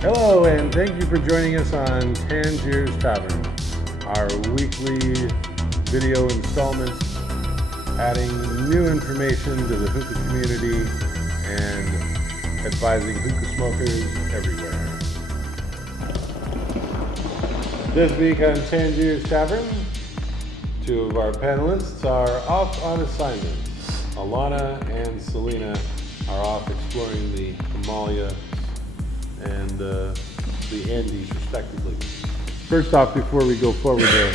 Hello, and thank you for joining us on Tangiers Tavern, our weekly video installments adding new information to the hookah community and advising hookah smokers everywhere. This week on Tangiers Tavern, two of our panelists are off on assignment. Alana and Selena are off exploring the Himalayas and the Andes, respectively. First off, before we go forward there,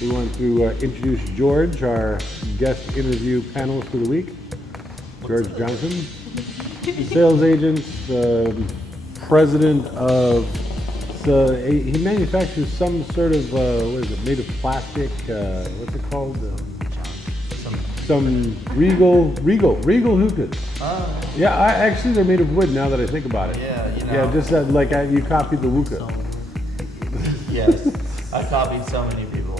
we want to introduce George, our guest interview panelist for the week. George Jonson, sales agent, president of, he manufactures some sort of, what is it, made of plastic, what's it called? Some Regal Hookahs. Yeah, actually they're made of wood now that I think about it. Yeah, you know. Yeah, just like you copied the Hookah. Yes, I copied so many people.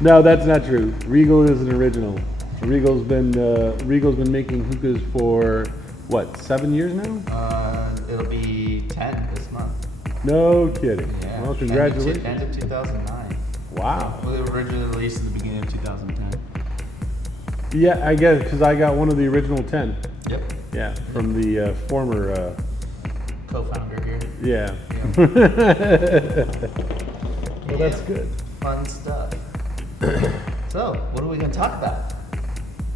No, that's not true. Regal is an original. Regal's been making hookahs for what, 7 years now? It'll be 10 this month. No kidding. Yeah. Well, congratulations. End of 2009. Wow. Well, they were originally released at the beginning of 2010. Yeah, I guess because I got one of the original 10. Yep. Yeah, from the former. Co-founder here. Yeah. Well, that's good. Fun stuff. So, what are we going to talk about?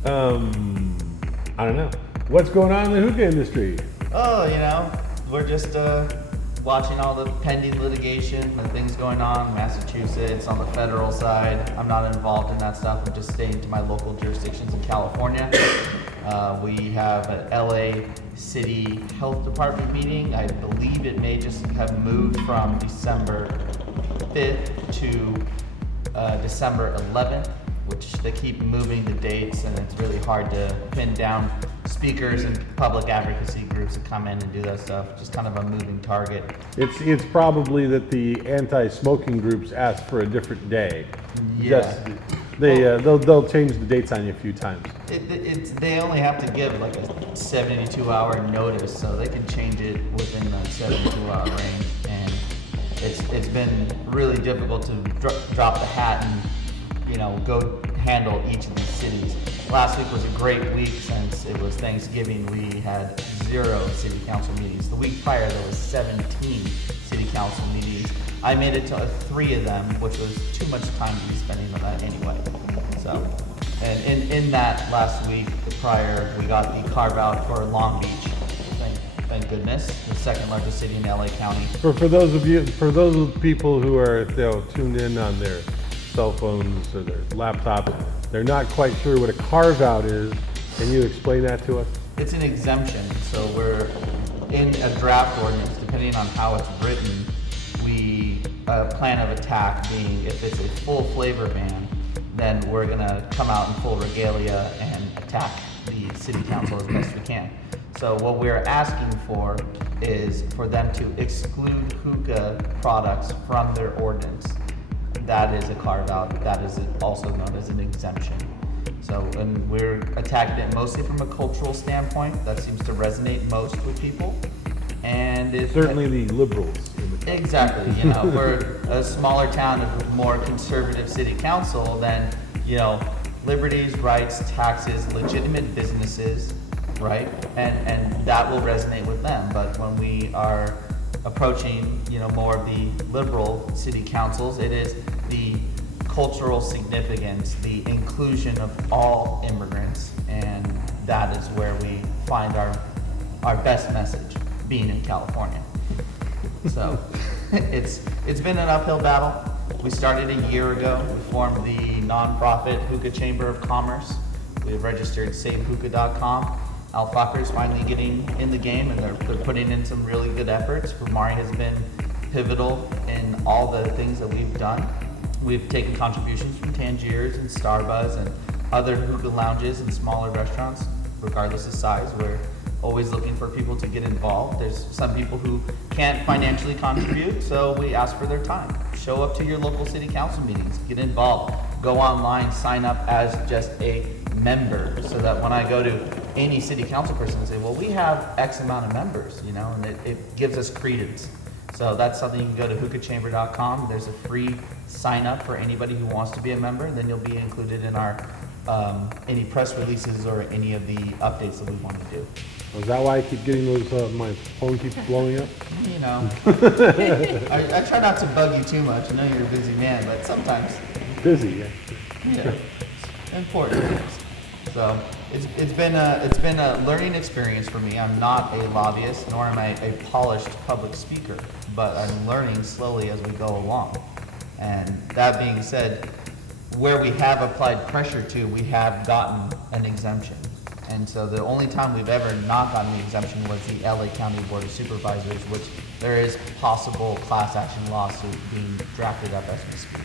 I don't know. What's going on in the hookah industry? Oh, we're just watching all the pending litigation and things going on in Massachusetts on the federal side. I'm not involved in that stuff. I'm just staying to my local jurisdictions in California. We have an LA City Health Department meeting. I believe it may just have moved from December 5th to December 11th, which they keep moving the dates, and it's really hard to pin down speakers and public advocacy groups that come in and do that stuff. Just kind of a moving target. It's probably that the anti-smoking groups ask for a different day. Yeah. They'll change the dates on you a few times. They only have to give like a 72-hour notice, so they can change it within the 72-hour range. And it's been really difficult to drop the hat and go handle each of these cities. Last week was a great week since it was Thanksgiving. We had 0 city council meetings. The week prior there was 17 city council meetings. I made it to 3 of them, which was too much time to be spending on that anyway. So, and in that last week prior, we got the carve out for Long Beach. Thank goodness, the second largest city in LA County. For those people who are tuned in on their cell phones or their laptops, they're not quite sure what a carve out is. Can you explain that to us? It's an exemption. So we're in a draft ordinance, depending on how it's written, we plan of attack being if it's a full flavor ban, then we're gonna come out in full regalia and attack the city council as best we can. So what we're asking for is for them to exclude hookah products from their ordinance. That is a carve out. That is also known as an exemption. So, and we're attacking it mostly from a cultural standpoint. That seems to resonate most with people. And certainly the liberals. Exactly. We're a smaller town of a more conservative city council than, liberties, rights, taxes, legitimate businesses, right? And that will resonate with them. But when we are approaching, more of the liberal city councils, it is the cultural significance, the inclusion of all immigrants, and that is where we find our best message, being in California. So it's been an uphill battle. We started a year ago. We formed the nonprofit Hookah Chamber of Commerce. We have registered SaveHookah.com. Al Fakr is finally getting in the game, and they're putting in some really good efforts. Mari has been pivotal in all the things that we've done. We've taken contributions from Tangiers and Starbuzz and other hookah lounges and smaller restaurants, regardless of size. We're always looking for people to get involved. There's some people who can't financially contribute, so we ask for their time. Show up to your local city council meetings, get involved, go online, sign up as just a member, so that when I go to any city council person and say, well, we have X amount of members, you know, and it gives us credence. So that's something you can go to hookahchamber.com. There's a free sign up for anybody who wants to be a member. Then you'll be included in our any press releases or any of the updates that we want to do. Is that why I keep getting those, my phone keeps blowing up? You know, I try not to bug you too much. I know you're a busy man, but sometimes. Busy, Yeah, important. So it's been a learning experience for me. I'm not a lobbyist, nor am I a polished public speaker, but I'm learning slowly as we go along. And that being said, where we have applied pressure to, we have gotten an exemption. And so the only time we've ever not gotten the exemption was the LA County Board of Supervisors, which there is possible class action lawsuit being drafted up as we speak.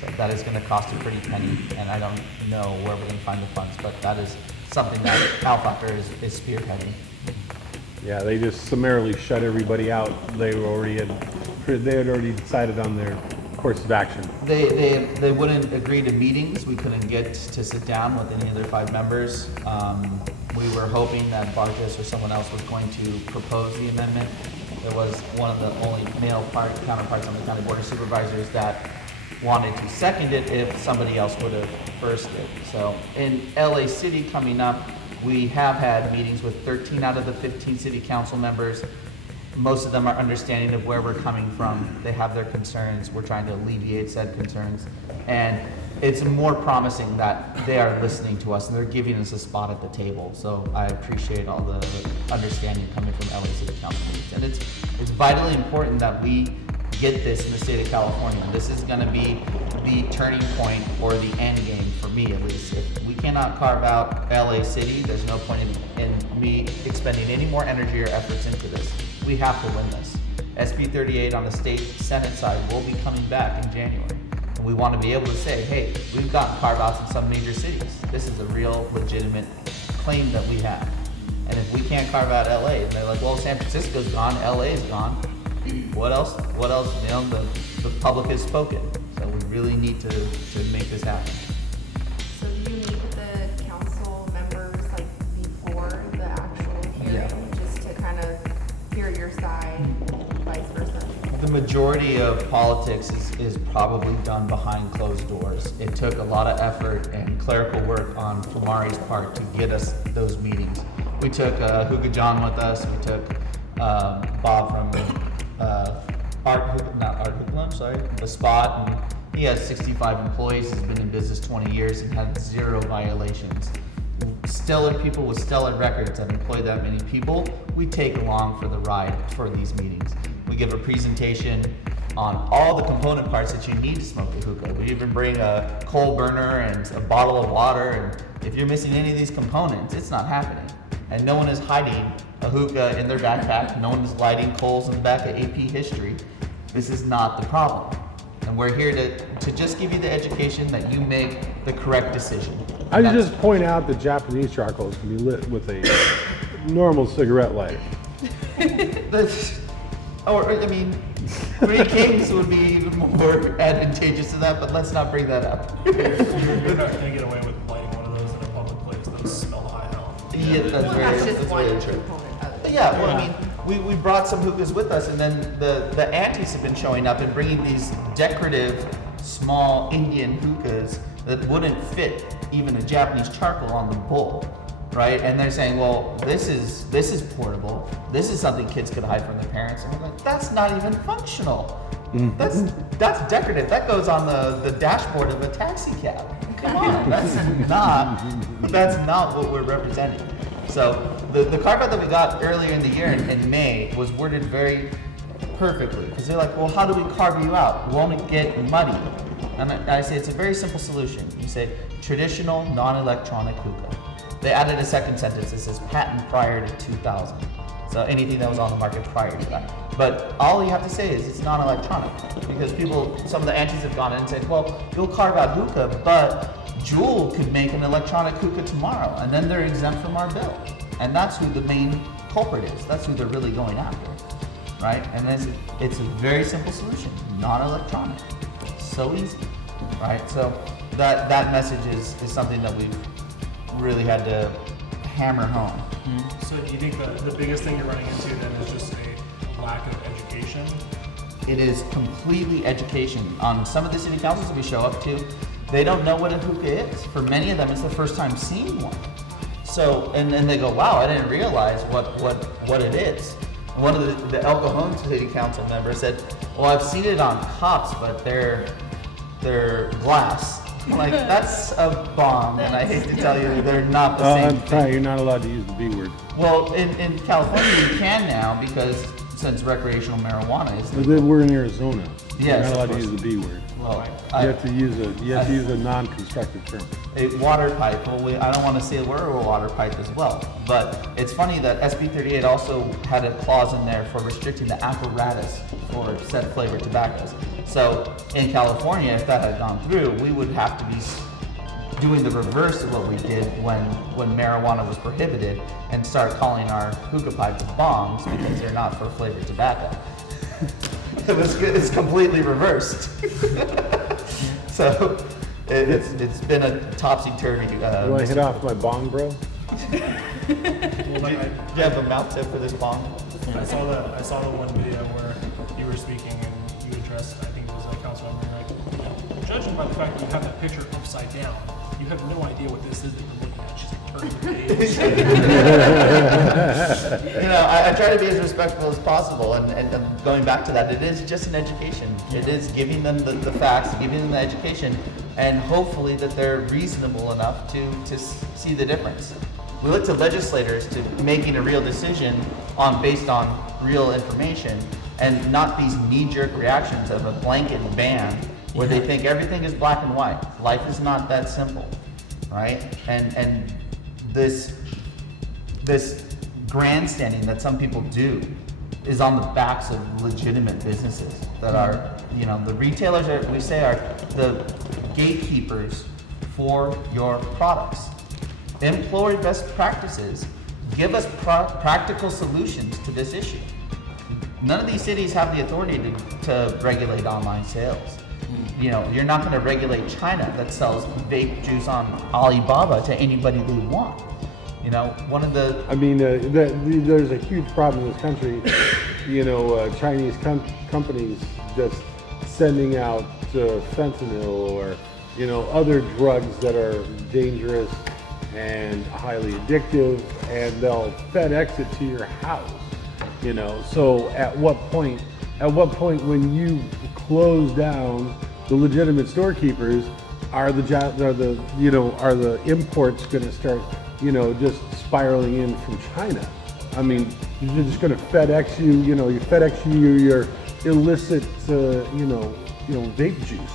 So that is going to cost a pretty penny, and I don't know where we're going to find the funds, but that is something that Alfactor is spearheading. Yeah, they just summarily shut everybody out. They had already decided on their course of action. They wouldn't agree to meetings. We couldn't get to sit down with any of their 5 members. We were hoping that Barjas or someone else was going to propose the amendment. There was one of the only male counterparts on the County Board of Supervisors that wanted to second it if somebody else would have first it. So in LA City coming up, we have had meetings with 13 out of the 15 city council members. Most of them are understanding of where we're coming from. They have their concerns. We're trying to alleviate said concerns. And it's more promising that they are listening to us and they're giving us a spot at the table. So I appreciate all the understanding coming from LA City Council meetings. And it's vitally important that we get this in the state of California. This is going to be the turning point or the end game for me, at least. If we cannot carve out LA City, there's no point in me expending any more energy or efforts into this. We have to win this. SB 38 on the state Senate side will be coming back in January. And we want to be able to say, hey, we've gotten carve outs in some major cities. This is a real legitimate claim that we have. And if we can't carve out LA, and they're like, well, San Francisco's gone, LA is gone. What else? You know, the public has spoken. So we really need to make this happen. So do you meet with the council members like before the actual hearing, just to kind of hear your side, vice versa? The majority of politics is probably done behind closed doors. It took a lot of effort and clerical work on Fumari's part to get us those meetings. We took Hookah John with us. We took Bob from the Spot, and he has 65 employees, has been in business 20 years and had 0 violations. Stellar people with stellar records that employ that many people, we take along for the ride for these meetings. We give a presentation on all the component parts that you need to smoke a hookah. We even bring a coal burner and a bottle of water, and if you're missing any of these components, it's not happening. And no one is hiding a hookah in their backpack. No one is lighting coals in the back of AP history. This is not the problem. And we're here to just give you the education that you make the correct decision. I would just point out that Japanese charcoals can be lit with a normal cigarette lighter. Green Kings would be even more advantageous to that, but let's not bring that up. You're not going to get away with lighting one of those in a public place that smell high health. Yeah, That's just one very true. component of it. Yeah, well, I mean, we brought some hookahs with us, and then the aunties have been showing up and bringing these decorative, small Indian hookahs that wouldn't fit even a Japanese charcoal on the bowl, right? And they're saying, well, this is portable. This is something kids could hide from their parents. And I'm like, that's not even functional. That's decorative. That goes on the dashboard of a taxi cab. Come on, that's not what we're representing. So the carve out that we got earlier in the year in May was worded very perfectly, because they're like, well, how do we carve you out? Won't it get muddy? And I say it's a very simple solution. You say traditional non-electronic hookah. They added a second sentence that says patent prior to 2000. So anything that was on the market prior to that. But all you have to say is it's non-electronic, because some of the aunties have gone in and said, well, you'll carve out hookah, but Juul could make an electronic hookah tomorrow, and then they're exempt from our bill. And that's who the main culprit is. That's who they're really going after, right? And then it's a very simple solution, non-electronic. So easy, right? So that message is something that we've really had to hammer home. So do you think the biggest thing you're running into then is just a lack of education? It is completely education. On some of the city councils that we show up to, they don't know what a hookah is. For many of them, it's the first time seeing one. So, and then they go, wow, I didn't realize what it is. One of the El Cajon city council members said, well, I've seen it on cops, but they're glass. I'm like, that's a bomb, and I hate to tell you, they're not the same I'm sorry, you're not allowed to use the B word. Well, in California, you can now, because since recreational marijuana is We're in Arizona. Yes, You're not of allowed to course. use the B word. well, You have to use a non-constructive term. a water pipe. Well, I don't want to say we're a water pipe as well, but it's funny that SB 38 also had a clause in there for restricting the apparatus for said flavored tobaccos. So in California, if that had gone through, we would have to be doing the reverse of what we did when marijuana was prohibited and start calling our hookah pipes bongs because they're not for flavored tobacco. It's completely reversed. So it's been a topsy-turvy. You want to hit off my bong, bro? Do you have a mouth tip for this bong? I saw the one video where you were speaking and you addressed, I think it was a council member, like, judging by the fact that you have that picture upside down, you have no idea what this is that you're looking at. She's like, turn the page. I try to be as respectful as possible, and going back to that, it is just an education. It is giving them the facts, giving them the education, and hopefully that they're reasonable enough to see the difference. We look to legislators to making a real decision based on real information, and not these knee-jerk reactions of a blanket ban where they think everything is black and white. Life is not that simple, right? And this grandstanding that some people do is on the backs of legitimate businesses that are, the retailers that we say are the gatekeepers for your products. Employ best practices. Give us practical solutions to this issue. None of these cities have the authority to regulate online sales. You're not going to regulate China that sells vape juice on Alibaba to anybody they want. There's a huge problem in this country. Chinese companies just sending out fentanyl or other drugs that are dangerous and highly addictive, and they'll FedEx it to your house. So at what point when you close down the legitimate storekeepers, are the imports going to start just spiraling in from China? I mean, you're just going to FedEx you your illicit vape juice.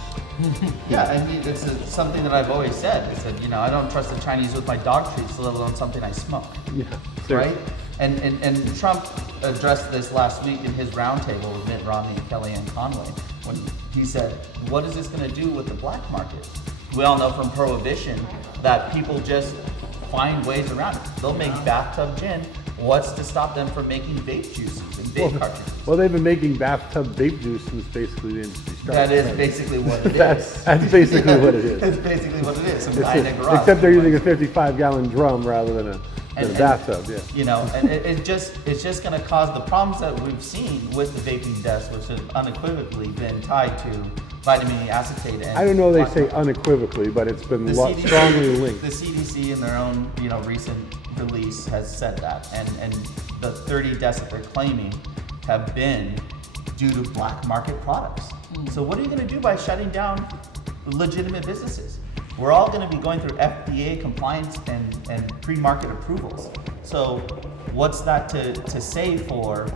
Yeah, I mean, it's something that I've always said. I said, I don't trust the Chinese with my dog treats, let alone something I smoke. Yeah, right? And Trump addressed this last week in his roundtable with Mitt Romney and Kellyanne Conway when he said, what is this going to do with the black market? We all know from Prohibition that people just find ways around it. They'll make bathtub gin. What's to stop them from making vape juices and vape cartridges? Well, they've been making bathtub vape juice since basically the industry started. That is basically what it is. That's basically what it is. That's basically what it is. Some guy in a garage. Except they're using a 55-gallon drum rather than a bathtub. Yeah. And it's just going to cause the problems that we've seen with the vaping deaths, which have unequivocally been tied to vitamin E acetate. And I don't know they say unequivocally, but it's been strongly linked. The CDC in their own recent release has said that, and the 30 deaths that they're claiming have been due to black market products. So what are you going to do by shutting down legitimate businesses? We're all going to be going through FDA compliance and pre-market approvals. So what's that to say for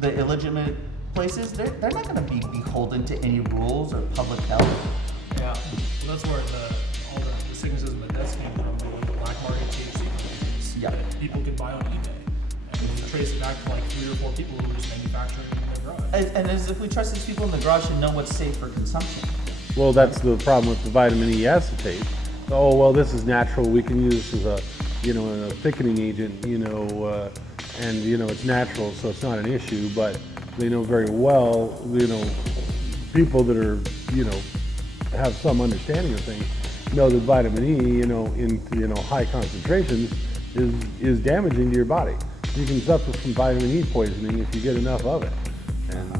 the illegitimate places? They're not going to be beholden to any rules or public health. Yeah, well, that's where all the sicknesses and the deaths came from. The black market THC companies that people could buy on eBay. And we trace it back to like 3 or 4 people who were just manufacturing in their garage. And as if we trust these people in the garage to know what's safe for consumption. Well, that's the problem with the vitamin E acetate. Oh, well, this is natural. We can use this as a thickening agent, and it's natural, so it's not an issue. But they know very well, people that are, have some understanding of things, know that vitamin E, in high concentrations is damaging to your body. You can suffer from vitamin E poisoning if you get enough of it. And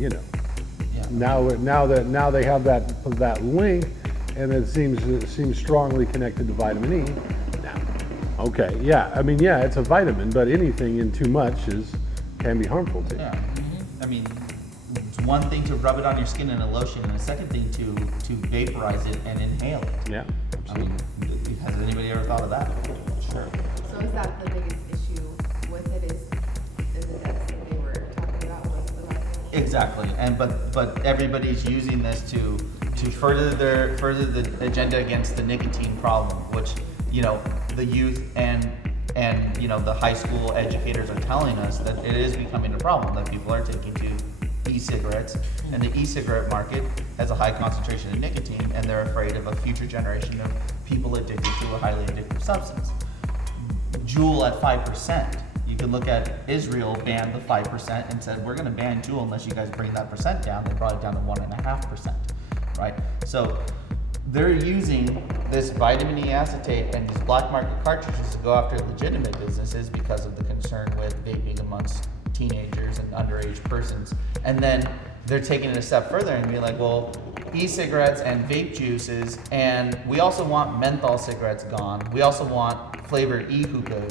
Yeah. now they have that link, and it seems strongly connected to vitamin E. Now, okay, yeah, it's a vitamin, but anything in too much can be harmful to you. Yeah. I mean, it's one thing to rub it on your skin in a lotion, and a second thing to vaporize it and inhale it. Yeah. I mean, has anybody ever thought of that? Sure. So is that the biggest issue with it is the deaths that they were talking about was the vitamin E? Exactly, and but everybody's using this to further the agenda against the nicotine problem, which the youth and the high school educators are telling us that it is becoming a problem, that people are taking to e-cigarettes, and the e-cigarette market has a high concentration of nicotine, and they're afraid of a future generation of people addicted to a highly addictive substance. Juul at 5%. You can look at Israel banned the 5% and said, we're going to ban Juul unless you guys bring that percent down. They brought it down to 1.5%, right? So they're using this vitamin E acetate and these black market cartridges to go after legitimate businesses because of the concern with vaping amongst teenagers and underage persons. And then they're taking it a step further and being like, well, e-cigarettes and vape juices, and we also want menthol cigarettes gone. We also want flavored e-hookah.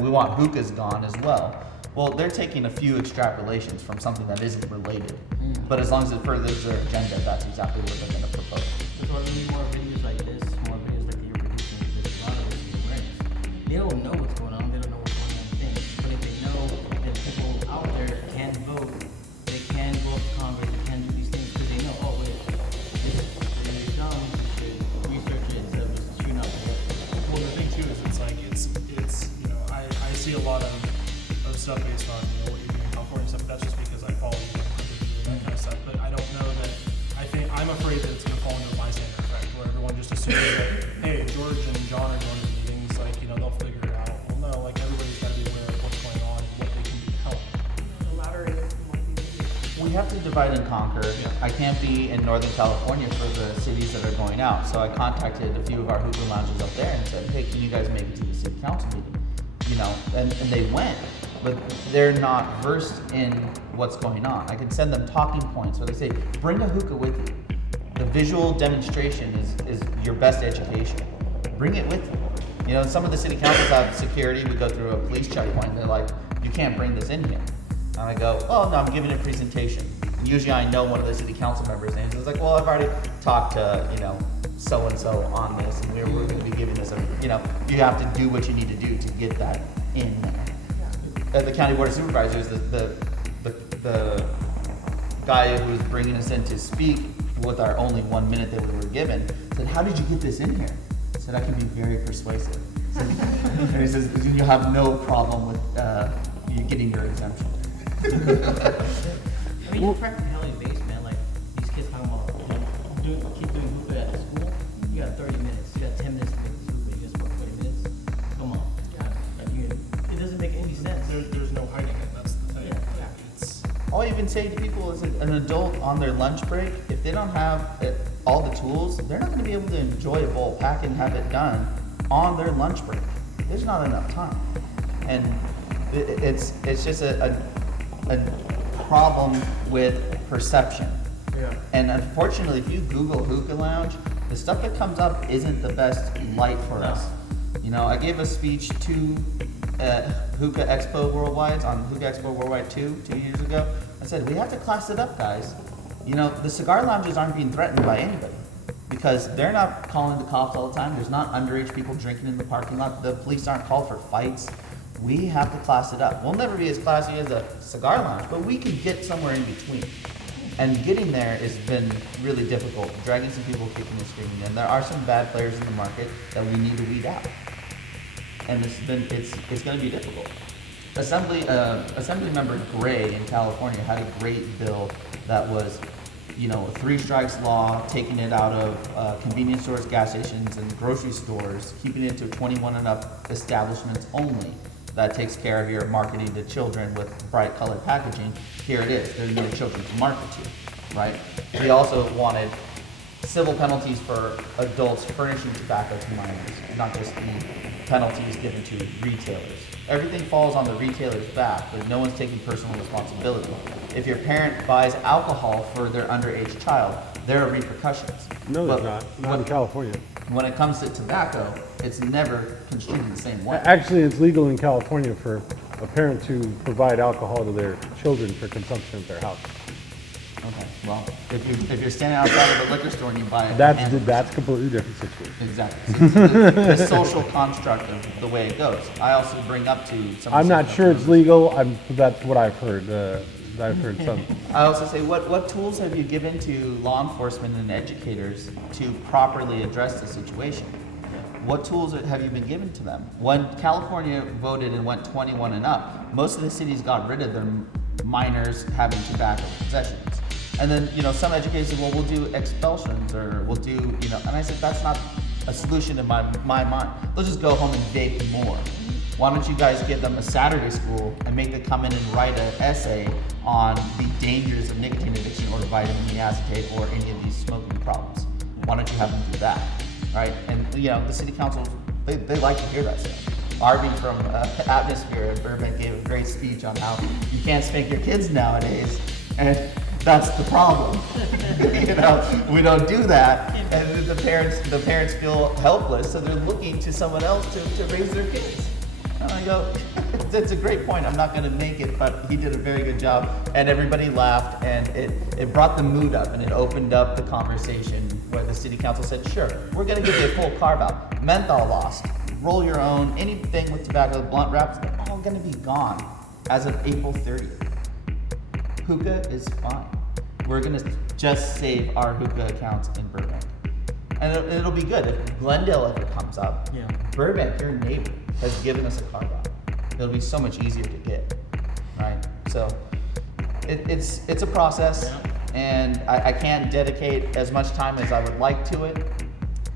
We want hookahs gone as well. Well, they're taking a few extrapolations from something that isn't related. But as long as it furthers their agenda, that's exactly what they're going to propose. That's why we need more videos like this, more videos like you're producing, because a lot of this is awareness. They don't know what's going on, they don't know what's going on in things. But if they know that people out there can vote, they can go up to Congress, they can do these things, because they know, oh wait, this is dumb, we should research it instead of just shooting out the hip. Well, the thing too is I see a lot of stuff based on what you're doing in California and stuff. But that's just because I follow you and that kind of stuff. But I don't know that. I'm afraid that it's going to fall into a bystander effect where everyone just assumes that hey, George and John are going to meetings, they'll figure it out. Well, no, everybody's got to be aware of what's going on and what they can do to help. The louder it is, the more people hear. We have to divide and conquer. I can't be in Northern California for the cities that are going out. So I contacted a few of our hookah lounges up there and said, hey, can you guys make it to the city council meeting? And they went, but they're not versed in what's going on. I can send them talking points where they say, bring a hookah with you. The visual demonstration is your best education. Bring it with you. Some of the city councils have security. We go through a police checkpoint. They're like, you can't bring this in here. And I go, oh no, I'm giving a presentation. And usually I know one of the city council members' names. It's like, well, I've already talked to, so-and-so on this, and we're going to be giving this, you have to do what you need to do to get that in there. The county board of supervisors, the guy who was bringing us in to speak with our only 1 minute that we were given, said, how did you get this in here? I said, I can be very persuasive. And he says, you have no problem with you getting your exemption. I mean, it's practicality based, man. Like, these kids talking about, keep doing hookah at school. You got 30 minutes. You got 10 minutes to make this hookah. You just work 20 minutes. Come on. It doesn't make any sense. There's no hiding it. That's the thing. Yeah. It's All I even say to people is an adult on their lunch break, if they don't have all the tools, they're not going to be able to enjoy a bowl, pack and have it done on their lunch break. There's not enough time. And it's just a problem with perception. Yeah. And unfortunately, if you Google hookah lounge, the stuff that comes up isn't the best light for us. I gave a speech to Hookah Expo Worldwide on Hookah Expo Worldwide 2 years ago. I said, we have to class it up, guys. The cigar lounges aren't being threatened by anybody because they're not calling the cops all the time. There's not underage people drinking in the parking lot. The police aren't called for fights. We have to class it up. We'll never be as classy as a cigar lounge, but we can get somewhere in between. And getting there has been really difficult, dragging some people kicking and screaming. And there are some bad players in the market that we need to weed out. And it's going to be difficult. Assembly Member Gray in California had a great bill that was, a 3 strikes law, taking it out of convenience stores, gas stations, and grocery stores, keeping it to 21 and up establishments only. That takes care of your marketing to children with bright colored packaging. Here it is. There's no children to market to, right? We also wanted civil penalties for adults furnishing tobacco to minors, not just the penalties given to retailers. Everything falls on the retailer's back, but no one's taking personal responsibility. If your parent buys alcohol for their underage child, there are repercussions. No, But there's not. Not in California. when it comes to tobacco, it's never construed in the same way. Actually, it's legal in California for a parent to provide alcohol to their children for consumption at their house. Okay, well, if you're standing outside of a liquor store and you buy it. That's a completely different situation. Exactly. So the social construct of the way it goes. I also bring up to some. I'm not sure it's legal. That's what I've heard. I've heard some. I also say, what tools have you given to law enforcement and educators to properly address the situation? What tools have you been given to them? When California voted and went 21 and up, most of the cities got rid of their minors having tobacco possessions. And then, some educators said, well, we'll do expulsions or we'll do, and I said, that's not a solution in my mind. They'll just go home and vape more. Why don't you guys give them a Saturday school and make them come in and write an essay on the dangers of nicotine addiction or vitamin E acetate or any of these smoking problems? Why don't you have them do that, right? And the city council, they like to hear that stuff. Arby from Atmosphere at Burbank gave a great speech on how you can't spank your kids nowadays, and that's the problem. We don't do that, and the parents feel helpless, so they're looking to someone else to raise their kids. And I go, that's a great point. I'm not going to make it, but he did a very good job, and everybody laughed, and it brought the mood up, and it opened up the conversation where the city council said, sure, we're going to give you a full carve out. Menthol lost, roll your own, anything with tobacco, blunt wraps, they're all going to be gone as of April 30th. Hookah is fine. We're going to just save our hookah accounts in Burbank. And it'll be good. If Glendale ever comes up, Yeah. Burbank, your neighbor, has given us a carve out. It'll be so much easier to get, right? So it's a process, and I can't dedicate as much time as I would like to it.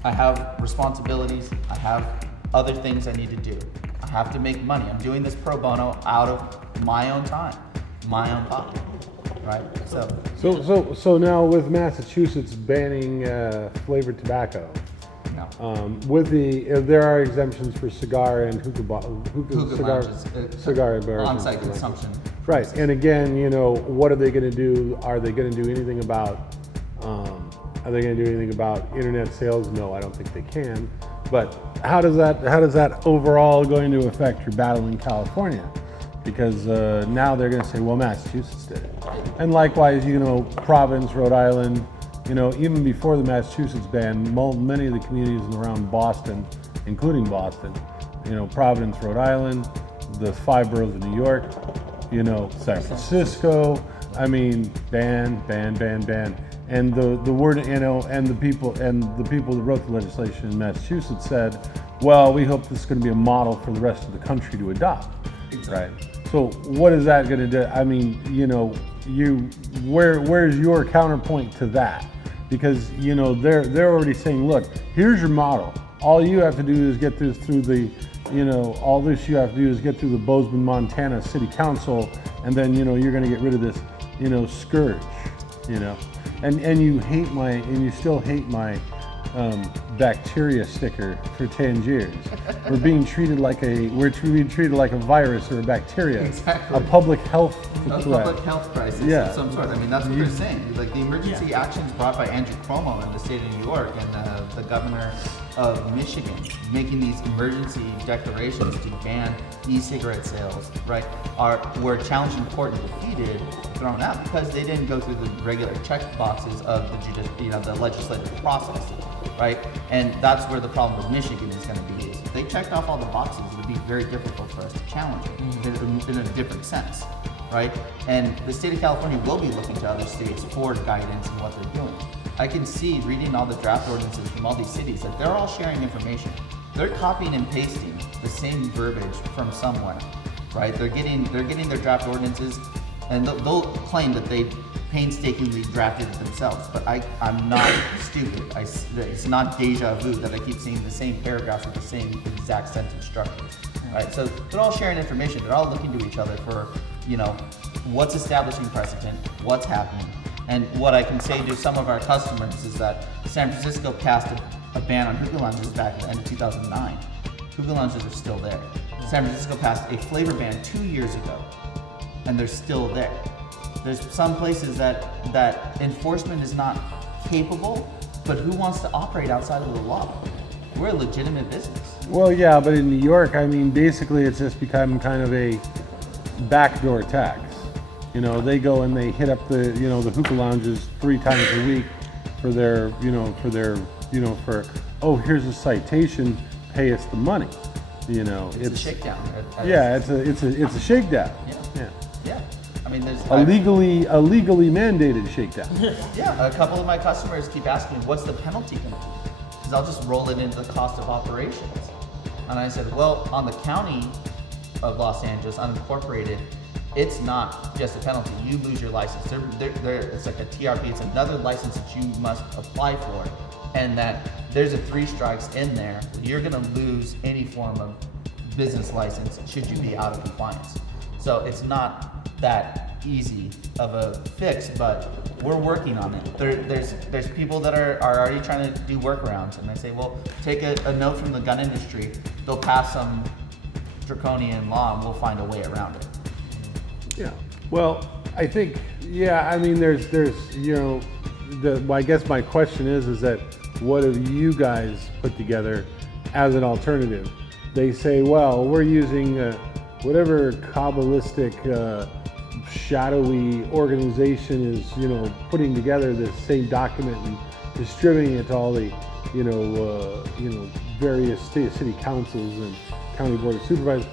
I have responsibilities. I have other things I need to do. I have to make money. I'm doing this pro bono out of my own time, my own pocket, right? So now with Massachusetts banning flavored tobacco, no. there are exemptions for cigar and hookah cigar lounges, cigar bars, on-site consumption. Right, and again, what are they going to do? Are they going to do anything about? Are they going to do anything about internet sales? No, I don't think they can. But how does that overall going to affect your battle in California? Because now they're going to say, well, Massachusetts did it, and likewise, Providence, Rhode Island. Even before the Massachusetts ban, many of the communities around Boston, including Boston, Providence, Rhode Island, the 5 boroughs of New York, San Francisco. I mean, ban. And the word, and the people that wrote the legislation in Massachusetts said, well, we hope this is going to be a model for the rest of the country to adopt, right? So what is that going to do? I mean, where's your counterpoint to that? Because they're already saying, look, here's your model. All you have to do is get this through the, all this you have to do is get through the Bozeman, Montana City Council, and then you're going to get rid of this, scourge, and you still hate my bacteria sticker for Tangiers. We're being treated like a virus or a bacteria, Exactly. a public health A threat. public health crisis Yeah. of some sort. I mean, that's what they're saying. Like the emergency actions brought by Andrew Cuomo in the state of New York and the governor of Michigan, making these emergency declarations to ban e-cigarette sales, right, were challenging court and defeated, thrown out because they didn't go through the regular check boxes of the legislative process, right? And that's where the problem with Michigan is going to be. Is if they checked off all the boxes, it would be very difficult for us to challenge it in a different sense, right? And the state of California will be looking to other states for guidance in what they're doing. I can see, reading all the draft ordinances from all these cities, that they're all sharing information. They're copying and pasting the same verbiage from somewhere, right? They're getting their draft ordinances, and they'll claim that they painstakingly drafted it themselves. But I'm not stupid. It's not deja vu that I keep seeing the same paragraphs with the same exact sentence structures, right? So they're all sharing information. They're all looking to each other for, what's establishing precedent, what's happening. And what I can say to some of our customers is that San Francisco passed a ban on hookah lounges back at the end of 2009. Hookah lounges are still there. San Francisco passed a flavor ban 2 years ago, and they're still there. There's some places that enforcement is not capable, but who wants to operate outside of the law? We're a legitimate business. Well, yeah, but in New York, I mean, basically it's just become kind of a backdoor tax. You know, they go and they hit up the hookah lounges 3 times a week for their, oh, here's a citation, pay us the money. You know, It's a shakedown. Yeah, it's a shakedown. Yeah. I mean, there's A legally mandated shakedown. Yeah, a couple of my customers keep asking, what's the penalty going to be? Because I'll just roll it into the cost of operations. And I said, well, on the county of Los Angeles, unincorporated, it's not just a penalty. You lose your license. It's like a TRP. It's another license that you must apply for. And that there's a 3 strikes in there. You're going to lose any form of business license should you be out of compliance. So it's not that easy of a fix, but we're working on it. There's people that are already trying to do workarounds, and I say, well, take a note from the gun industry. They'll pass some draconian law, and we'll find a way around it. Yeah. Well, I think, I mean, there's I guess my question is that what have you guys put together as an alternative? They say, well, we're using whatever Kabbalistic, shadowy organization is, putting together this same document and distributing it to all the, various city councils and county board of supervisors.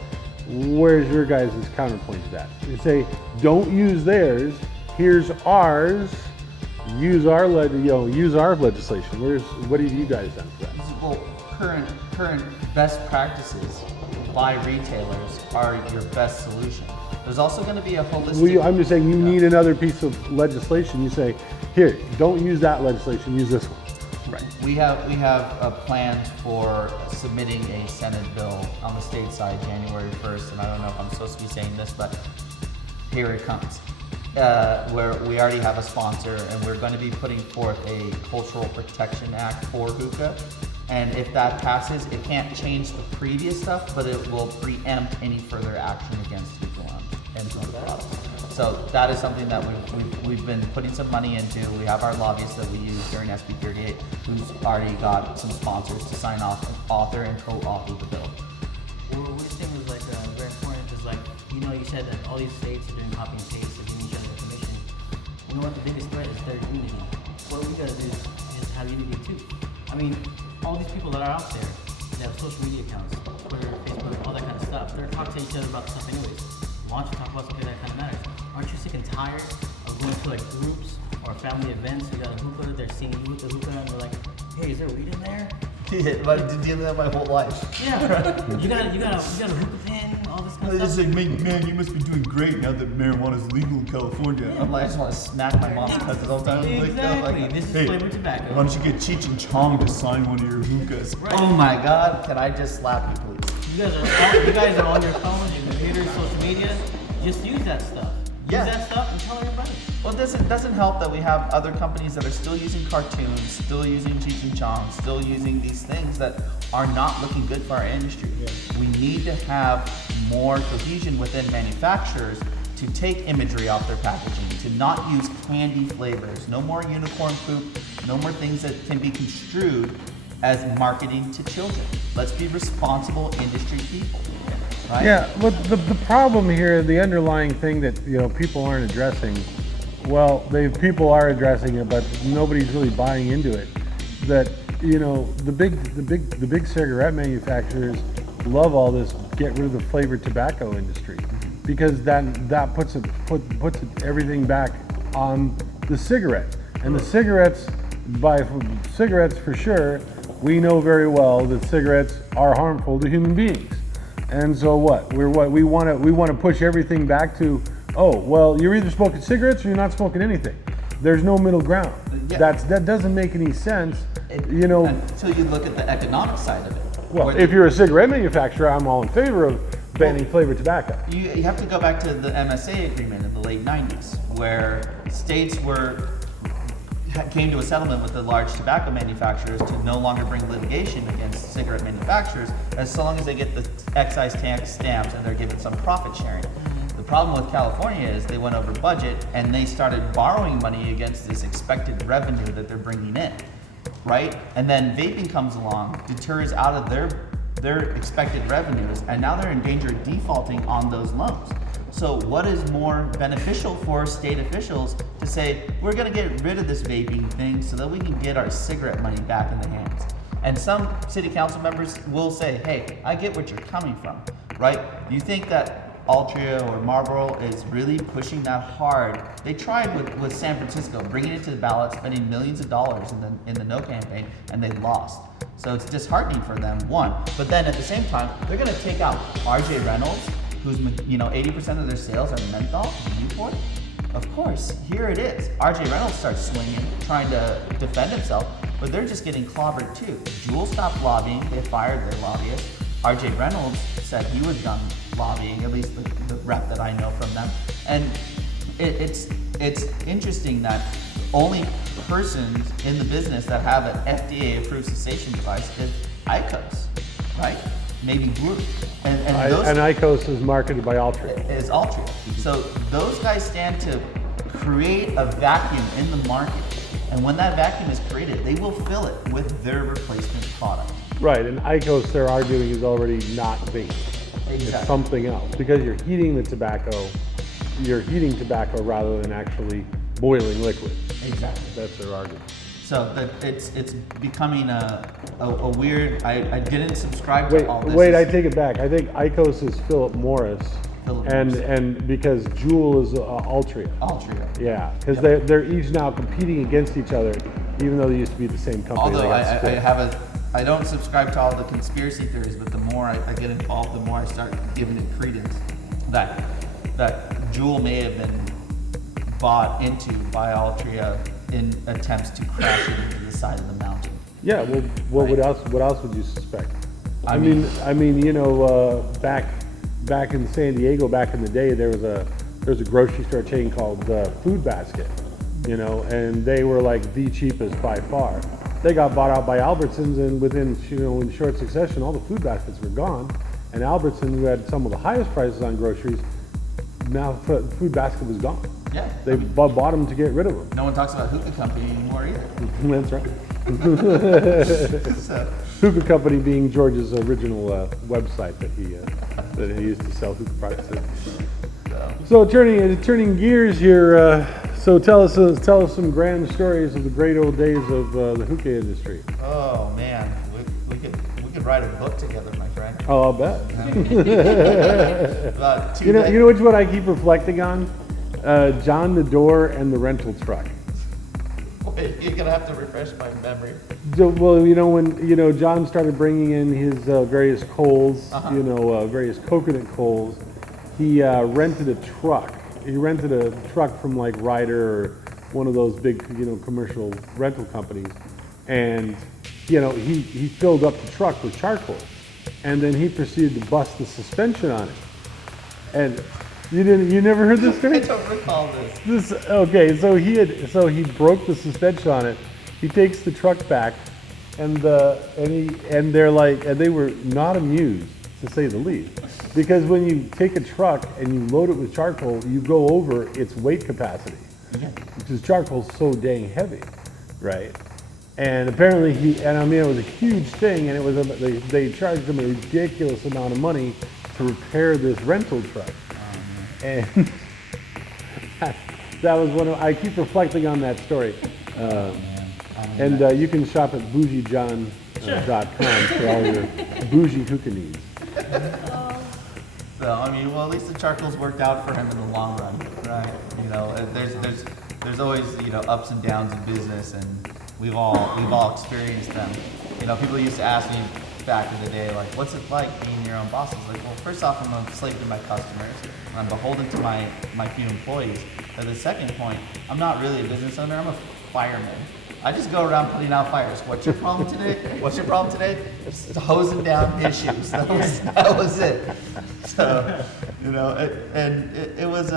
Where's your guys' counterpoint to that? They say, don't use theirs. Here's ours. Use our legislation. What have you guys done for that? Well, current best practices by retailers are your best solution. There's also going to be a holistic. I'm just saying you need another piece of legislation. You say, here, don't use that legislation. Use this one. Right. We have plans for submitting a Senate bill on the state side January 1st, and I don't know if I'm supposed to be saying this, but here it comes. Where we already have a sponsor, and we're going to be putting forth a Cultural Protection Act for hookah. And if that passes, it can't change the previous stuff, but it will preempt any further action against hookah lounge and hookah products. So that is something that we've been putting some money into. We have our lobbyists that we use during SB 38, who's already got some sponsors to sign off and author and co-author the bill. Well, which thing was very important is you said that all these states are doing copy and paste, they're giving each other information. You know what the biggest threat is? Their unity. What we gotta do is have unity too. I mean, all these people that are out there, they have social media accounts, Twitter, Facebook, all that kind of stuff. They're talking to each other about stuff anyways. Why don't you talk about something that kind of matters? Aren't you sick and tired of going to groups or family events? You got a hookah, they're seeing you with the hookah, and they're like, hey, is there weed in there? Yeah, but I've been dealing with that my whole life. Yeah, you got a hookah pin, all this kind of They stuff. just like, man, you must be doing great now that marijuana is legal in California. I'm like, I just want to smack my mom's cousins all the time. Exactly. This is flavored tobacco. Why don't you get Cheech and Chong to sign one of your hookahs? Right. Oh my God, can I just slap you, please? You guys are on your phones, your computers, social media. Just use that stuff. Yeah. Use that stuff and tell everybody. Well, it doesn't help that we have other companies that are still using cartoons, still using Cheech and Chong, still using these things that are not looking good for our industry. Yeah. We need to have more cohesion within manufacturers to take imagery off their packaging, to not use candy flavors, no more unicorn poop, no more things that can be construed as marketing to children. Let's be responsible industry people. Right? Yeah, but the problem here, the underlying thing that people aren't addressing, people are addressing it, but nobody's really buying into it. That the big cigarette manufacturers love all this get rid of the flavored tobacco industry, because that puts everything back on the cigarette, and the cigarettes for sure. We know very well that cigarettes are harmful to human beings. And so we want to push everything back to, you're either smoking cigarettes or you're not smoking anything. There's no middle ground. Yeah. That doesn't make any sense. Until you look at the economic side of it. Well, if you're a cigarette manufacturer, I'm all in favor of banning flavored tobacco. You have to go back to the MSA agreement in the late 90s, where states were came to a settlement with the large tobacco manufacturers to no longer bring litigation against cigarette manufacturers as long as they get the excise tax stamps and they're given some profit sharing. The problem with California is they went over budget and they started borrowing money against this expected revenue that they're bringing in, right? And then vaping comes along, deters out of their expected revenues, and now they're in danger of defaulting on those loans. So what is more beneficial for state officials to say, we're gonna get rid of this vaping thing so that we can get our cigarette money back in the hands? And some city council members will say, hey, I get what you're coming from, right? You think that Altria or Marlboro is really pushing that hard? They tried with San Francisco, bringing it to the ballot, spending millions of dollars in the No campaign, and they lost. So it's disheartening for them, one. But then at the same time, they're gonna take out RJ Reynolds, who's 80% of their sales are menthol, Newport. Of course, here it is. RJ Reynolds starts swinging, trying to defend himself, but they're just getting clobbered too. Juul stopped lobbying, they fired their lobbyist. RJ Reynolds said he was done lobbying, at least the rep that I know from them. And it's interesting that only persons in the business that have an FDA-approved cessation device is IQOS, right? Maybe Group. And IQOS is marketed by Altria. Is Altria. So those guys stand to create a vacuum in the market. And when that vacuum is created, they will fill it with their replacement product. Right, and IQOS, they're arguing, is already not vape. Exactly. It's something else. Because you're heating tobacco rather than actually boiling liquid. Exactly. That's their argument. So it's becoming a weird. I didn't subscribe to all this. Wait, I take it back. I think IQOS is Philip Morris, and because Juul is Altria. Altria. Yeah, because they're each now competing against each other, even though they used to be the same company. Although I don't subscribe to all the conspiracy theories, but the more I get involved, the more I start giving it credence. That Juul may have been bought into by Altria in attempts to crash it into the side of the mountain. Yeah, well, Right. what else would you suspect? I mean, back in San Diego, back in the day, there was a grocery store chain called Food Basket, and they were like the cheapest by far. They got bought out by Albertsons, and within in short succession, all the Food Baskets were gone. And Albertsons, who had some of the highest prices on groceries, now Food Basket was gone. yeah. They bought them to get rid of them. No one talks about Hookah Company anymore either. That's right. So, Hookah Company being George's original website that he used to sell hookah products in. So turning gears here. So tell us some grand stories of the great old days of the hookah industry. oh man, we could write a book together, my friend. Oh, I'll bet. About two You days. know which one I keep reflecting on? John the Door and the rental truck. Wait, you're gonna have to refresh my memory. Well, when John started bringing in his various coals, various coconut coals, he rented a truck. He rented a truck from like Ryder or one of those big, commercial rental companies, and he filled up the truck with charcoal, and then he proceeded to bust the suspension on it. And you never heard this I story? don't recall this. So he broke the suspension on it. He takes the truck back, and they were not amused, to say the least, because when you take a truck and you load it with charcoal, you go over its weight capacity, because charcoal's so dang heavy, right? And apparently it was a huge thing, and it was they charged him a ridiculous amount of money to repair this rental truck. And that was I keep reflecting on that story. And you can shop at bougiejohn.com for all your bougie hookah needs. So at least the charcoal's worked out for him in the long run, right? There's always ups and downs in business, and we've all experienced them. People used to ask me back in the day, like, what's it like being your own boss? It's like, well, first off, I'm a slave to my customers, and I'm beholden to my few employees. At the second point, I'm not really a business owner. fireman. I just go around putting out fires. What's your problem today? What's your problem today? Just hosing down issues. That was it. So, you know, it was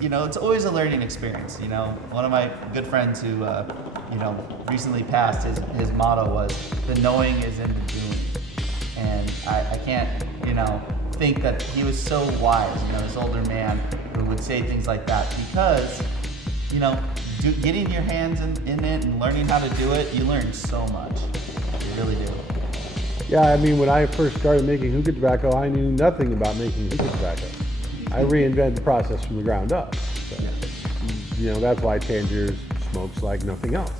you know, it's always a learning experience. You know, one of my good friends who, you know, recently passed, his motto was, the knowing is in the doing. And I can't, you know, think that he was so wise, you know, this older man who would say things like that because, you know, getting your hands in it and learning how to do it, you learn so much. You really do. Yeah, I mean, when I first started making hookah tobacco, I knew nothing about making hookah tobacco. I reinvented the process from the ground up. So, you know, that's why Tangiers smokes like nothing else.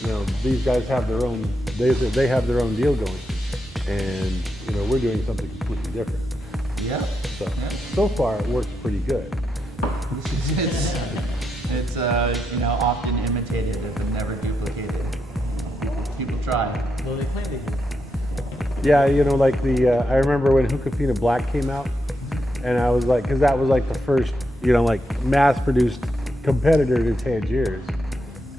You know, these guys have their own, they have their own deal going. And, you know, we're doing something completely different. Yeah. So far it works pretty good. It's you know, often imitated but never duplicated. People try. Well, they claim they do. Yeah, you know, like I remember when Hookah Black came out, and I was like, because that was like the first, you know, like mass-produced competitor to Tangiers.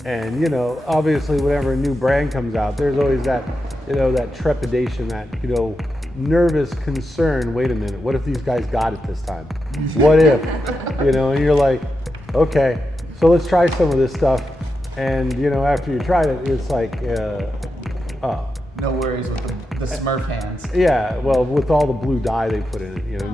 And, you know, obviously whenever a new brand comes out, there's always that, you know, that trepidation, that, you know, nervous concern, wait a minute, what if these guys got it this time? What if? You know, and you're like, okay, so let's try some of this stuff. And, you know, after you tried it, it's like, oh. No worries with the Smurf hands. Yeah, well, with all the blue dye they put in it, you know,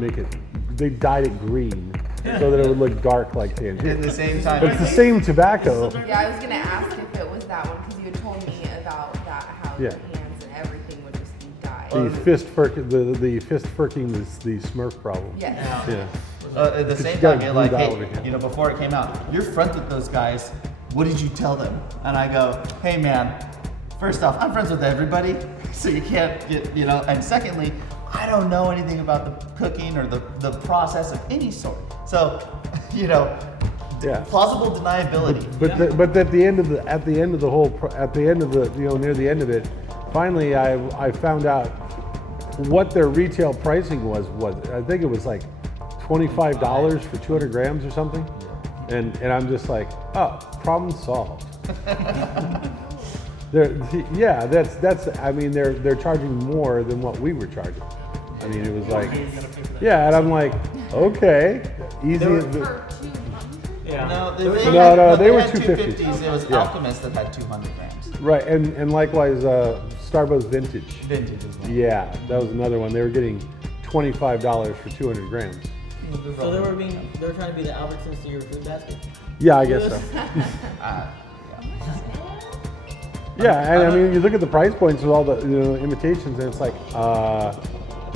they dyed it green so that it would look dark like Tangiers. At the same time. But it's the same tobacco. Yeah, I was gonna ask if it was that one because you had told me about that, how Yeah. the hands and everything would just be dyed. The fist furking the Smurf problem. Yes. Yeah. At the same got time, you're blue like, dye hey, over here. you know, before it came out, you're friends with those guys. What did you tell them? And I go, hey man, first off, I'm friends with everybody, so you can't get, you know, and secondly, I don't know anything about the cooking or the process of any sort. So, you know, Yeah. plausible deniability. But at the end of the you know, near the end of it, finally I found out what their retail pricing was I think it was like $25 for 200 grams or something, and I'm just like, oh, problem solved. That's I mean they're charging more than what we were charging. I mean, it was like, yeah, and I'm like, okay, easy. For 200? Yeah. No, they were had 250s. 250s. It was Yeah. Alchemist that had 200 grams. Right, and likewise, Starbucks Vintage. Vintage as well. Yeah, that was another one. They were getting $25 for 200 grams. So they were trying to be the Albertsons to your food basket? Yeah, I guess so. Yeah, and I mean, you look at the price points with all the, you know, imitations, and it's like,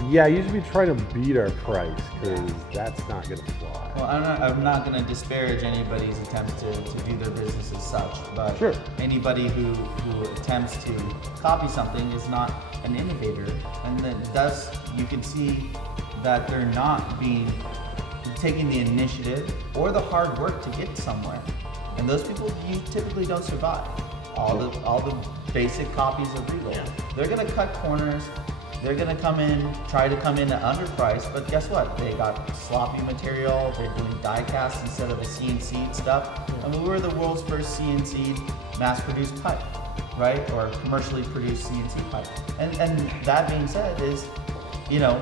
yeah, you should be trying to beat our price because that's not going to fly. Well, I'm not going to disparage anybody's attempts to do their business as such, but Sure. anybody who attempts to copy something is not an innovator, and then thus you can see that they're not taking the initiative or the hard work to get somewhere, and those people you typically don't survive. All the basic copies of Regal, they're going to cut corners. They're gonna try to come in at underpriced, but guess what? They got sloppy material. They're doing die cast instead of the CNC stuff. I mean, we were the world's first CNC mass-produced pipe, right? Or commercially produced CNC pipe. And that being said, is, you know,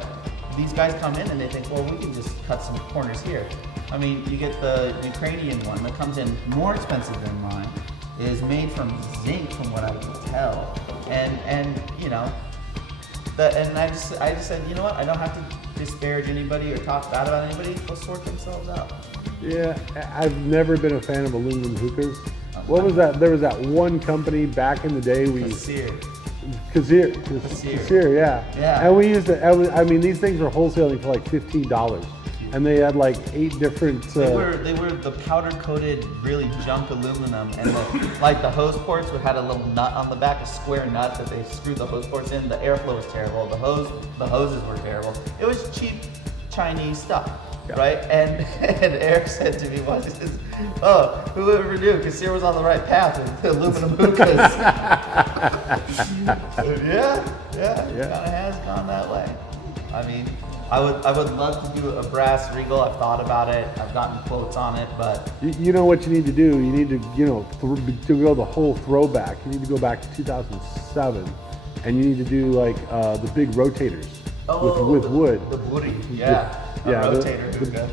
these guys come in and they think, well, we can just cut some corners here. I mean, you get the Ukrainian one that comes in more expensive than mine. It is made from zinc, from what I can tell, and you know. And I just said, you know what? I don't have to disparage anybody or talk bad about anybody. They'll sort themselves out. Yeah, I've never been a fan of aluminum hookahs. What was that? There was that one company back in the day Kazir, yeah. Yeah. And we used to. I mean, these things were wholesaling for like $15, and they had like 8 different. They were the powder coated, really junk aluminum, and the hose ports had a little nut on the back, a square nut that they screwed the hose ports in. The airflow was terrible. The hoses were terrible. It was cheap Chinese stuff, right? And Eric said to me once, he says, "Oh, whoever knew? Kazir was on the right path with aluminum hookahs." Yeah, it kind of has gone that way. I mean, I would love to do a brass Regal. I've thought about it. I've gotten quotes on it, but You know what you need to do? You need to, to go the whole throwback. You need to go back to 2007, and you need to do like the big rotators with wood. The woody, yeah. Rotator hookah.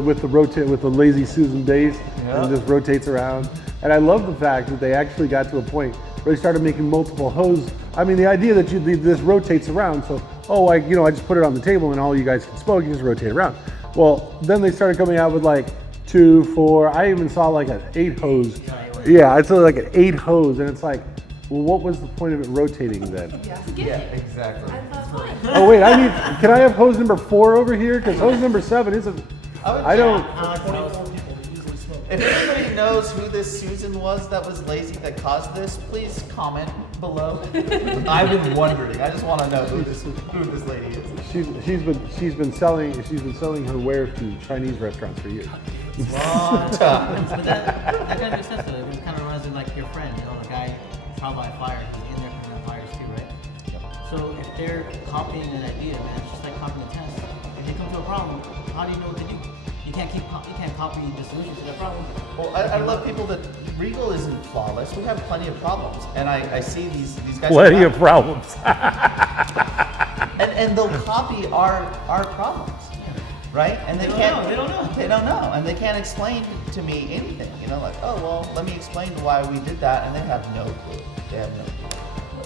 With the lazy Susan base, Yeah. and just rotates around. And I love the fact that they actually got to a point where they started making multiple hose. I mean, the idea that this rotates around, so I just put it on the table and all you guys can smoke, you just rotate around. Well, then they started coming out with like 2, 4. I even saw like an 8 hose. Yeah, I saw like an 8 hose, and it's like, well, what was the point of it rotating then? Yeah, exactly. I thought, what? Oh wait, can I have hose number 4 over here? Because hose number 7 isn't. I don't. 24 people to easily smoke. If anybody knows who this Susan was that was lazy that caused this, please comment below. I've been wondering. I just want to know who this lady is. She's been selling her wares to Chinese restaurants for years. Long time. But that kind of makes sense though. It kind of runs in like your friend, the guy trial by fire, he's in there from the fires too, right? So if they're copying an idea, man, it's just like copying a test. If they come to a problem, how do you know what to do? You can't copy the solution to that problem. Well, I love people that Regal isn't flawless. We have plenty of problems, and I see these guys. Plenty of problems. and they'll copy our problems, right? And they can't. They don't know. They don't know, and they can't explain to me anything. Like, oh well, let me explain why we did that, and they have no clue. They have no clue.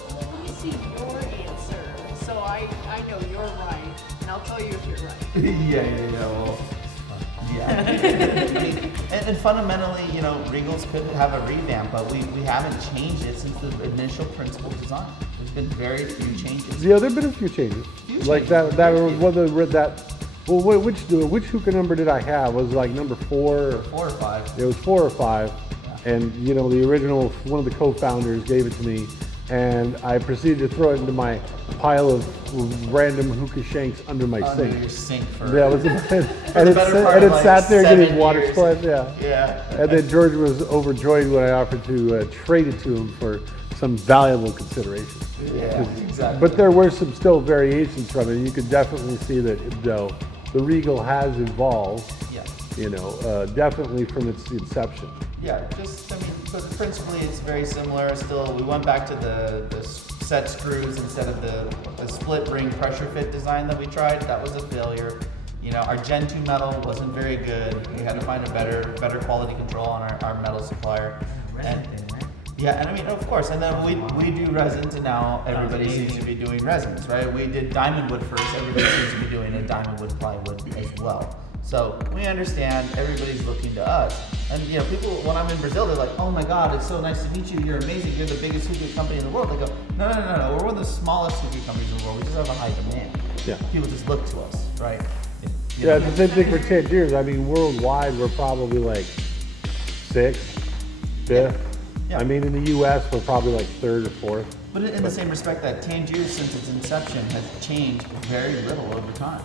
Well, let me see your answer, so I know you're right, and I'll tell you if you're right. Well, yeah. and fundamentally, Regals could have a revamp, but we haven't changed it since the initial principal design. There's been very few changes. Yeah, there've been a few changes. Like that which hookah number did I have? Was it like number 4? 4 or 5. It was 4 or 5. And the original, one of the co-founders gave it to me, and I proceeded to throw it into my pile of random hookah shanks under my Under sink. your sink for Yeah, it like sat there 7 getting water years. split. Yeah. Yeah. And then George was overjoyed when I offered to trade it to him for some valuable consideration. Yeah, exactly. But there were some still variations from it. You could definitely see that though the Regal has evolved. Yeah. Definitely from its inception. Yeah, but principally it's very similar. Still, we went back to the set screws instead of the split ring pressure fit design that we tried. That was a failure. Our Gen 2 metal wasn't very good. We had to find a better quality control on our metal supplier. Resin thing, right? Yeah, and of course, and then we do resins, and now everybody seems to be doing resins, right? We did diamond wood first. Everybody seems to be doing a diamond wood plywood as well. So we understand everybody's looking to us. And people, when I'm in Brazil, they're like, oh my God, it's so nice to meet you. You're amazing. You're the biggest hookah company in the world. They go, no. We're one of the smallest hookah companies in the world. We just have a high demand. Yeah. People just look to us, right? Yeah, it's the same thing for Tangiers. I mean, worldwide, we're probably like 6th, 5th. Yeah. I mean, in the U.S., we're probably like 3rd or 4th. But in the same respect that Tangiers, since its inception, has changed very little over time.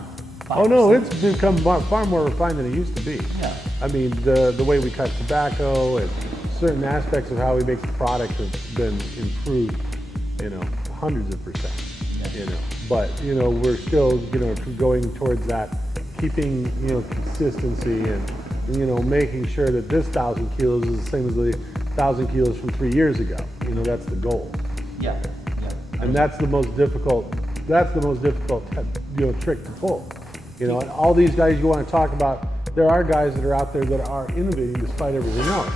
Oh no, 5%. it's become far more refined than it used to be. Yeah. I mean, the way we cut tobacco and certain aspects of how we make the product have been improved, hundreds of percent. Yeah. But we're still going towards that, keeping consistency and making sure that this 1,000 kilos is the same as the 1,000 kilos from 3 years ago. That's the goal. Yeah. And that's the most difficult. Trick to pull. And all these guys you want to talk about, there are guys that are out there that are innovating despite everything else.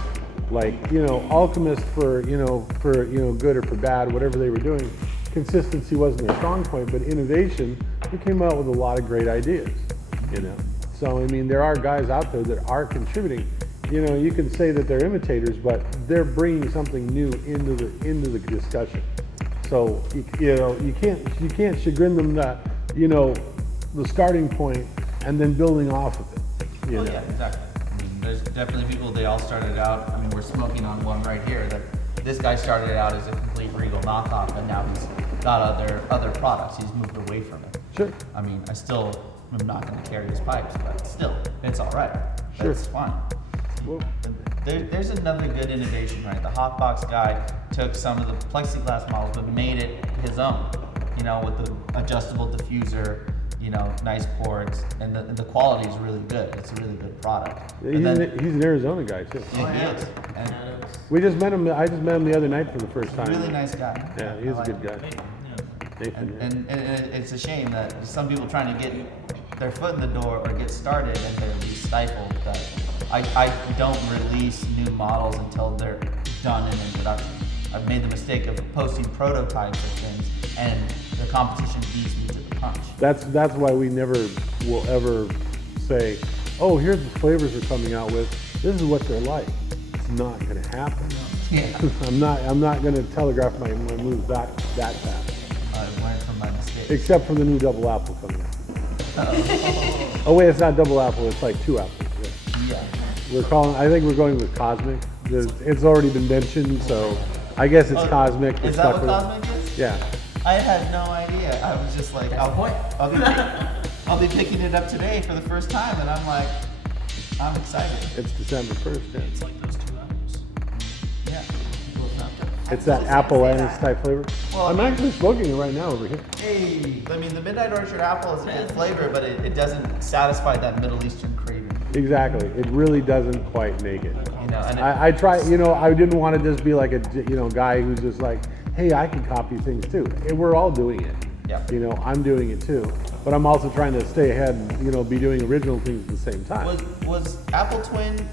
Like Alchemist for good or for bad, whatever they were doing, consistency wasn't their strong point, but innovation, they came out with a lot of great ideas. So I mean, there are guys out there that are contributing. You can say that they're imitators, but they're bringing something new into the discussion. So you can't chagrin them that the starting point and then building off of it. Yeah, exactly. I mean, there's definitely people. They all started out. I mean, we're smoking on one right here. That this guy started out as a complete Regal knockoff, and now he's got other products. He's moved away from it. Sure. I mean, I still am not going to carry his pipes, but still, it's all right. Sure. That's fine. Well, There's another good innovation, right? The Hotbox guy took some of the plexiglass models but made it his own, with the adjustable diffuser, nice ports, and the quality is really good. It's a really good product. He's, And then, he's an Arizona guy too. yeah, he is. And We just met him. I just met him the other night for the first time. really nice guy. Yeah, he's I a like good him. guy. Yeah. Nathan. yeah. And it's a shame that some people trying to get their foot in the door or get started and they're stifled. That I don't release new models until they're done in production. I've made the mistake of posting prototypes of things, and the competition beats me to the punch. That's why we never will ever say, oh, here's the flavors we're coming out with. This is what they're like. It's not going to happen. Yeah, I'm not going to telegraph my moves that fast. I've learned from my mistakes. Except for the new double apple coming out. Oh wait, it's not double apple. It's like two apples. Yeah. Yeah. I think we're going with cosmic. It's already been mentioned, so I guess it's cosmic. We're Is that stuck what with it. Cosmic is? Yeah. I had no idea. I was just like, I'll be picking it up today for the first time, and I'm like, I'm excited. It's December 1st. Yeah. It's like those two apples. Yeah. It's that apple and it's type flavor. Well, I'm actually smoking it right now over here. Hey, I mean, the Midnight Orchard apple is a good flavor, but it doesn't satisfy that Middle Eastern craving. Exactly. It really doesn't quite make it. And I try, I didn't want to just be like a, guy who's just like, hey, I can copy things too. And we're all doing it. Yeah. I'm doing it too. But I'm also trying to stay ahead and, be doing original things at the same time. was Apple Twin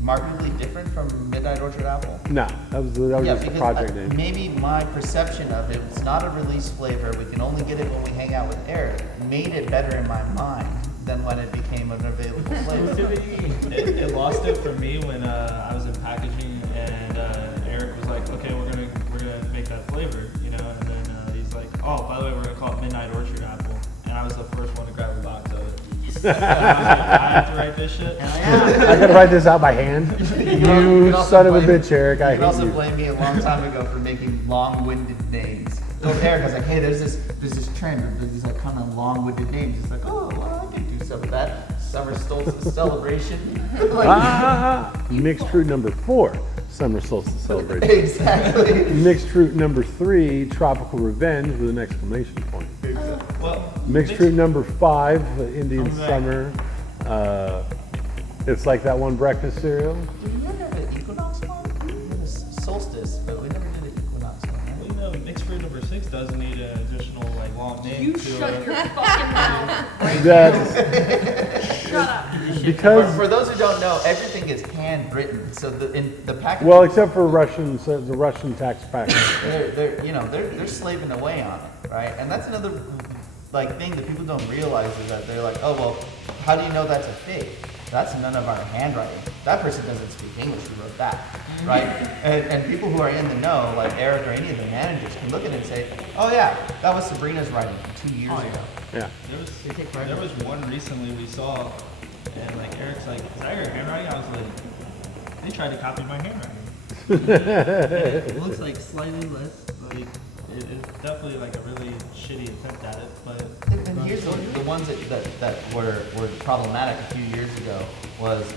markedly different from Midnight Orchard apple? No, that was just a project name. Maybe my perception of it, it's not a release flavor. We can only get it when we hang out with Eric. Made it better in my mind than when it became an available flavor. It lost it for me when I was in packaging and Eric was like, okay, we're gonna make that flavor, and then he's like, oh, by the way, we're gonna call it Midnight Orchard apple, and I was the first one to grab a box of it. I was like, I have to write this shit. I gotta write this out by hand. You son of a bitch, Eric. I You can also hate you. blame me a long time ago for making long-winded names. So Eric, I was like, hey, there's this trend of these like kind of long-winded names. He's like, oh, well, I can do some of that. Summer solstice celebration. Mixed fruit number 4, summer solstice celebration. Exactly. Mixed fruit number 3, tropical revenge with an exclamation point. Well, Mixed fruit number 5, Indian I'm back. summer. It's like that one breakfast cereal. Did we ever have an equinox one? We had a solstice, but we never did an equinox one. well, mixed fruit number 6 doesn't need an additional long name You to shut it. your fucking mouth right That's Shut up. because, For those who don't know, everything is handwritten. So in the package, well, except for Russian, so the Russian tax package. they're slaving away on it, right? And that's another thing that people don't realize is that they're like, oh well, how do you know that's a fake? That's none of our handwriting. That person doesn't speak English who wrote that, right? And people who are in the know, like Eric or any of the managers, can look at it and say, oh yeah, that was Sabrina's writing from 2 years ago. Yeah. There was one recently we saw, and Eric's like, is that your handwriting? I was like, they tried to copy my handwriting. It looks like slightly less, it's definitely a really shitty attempt at it, but. And here's the ones that were problematic a few years ago was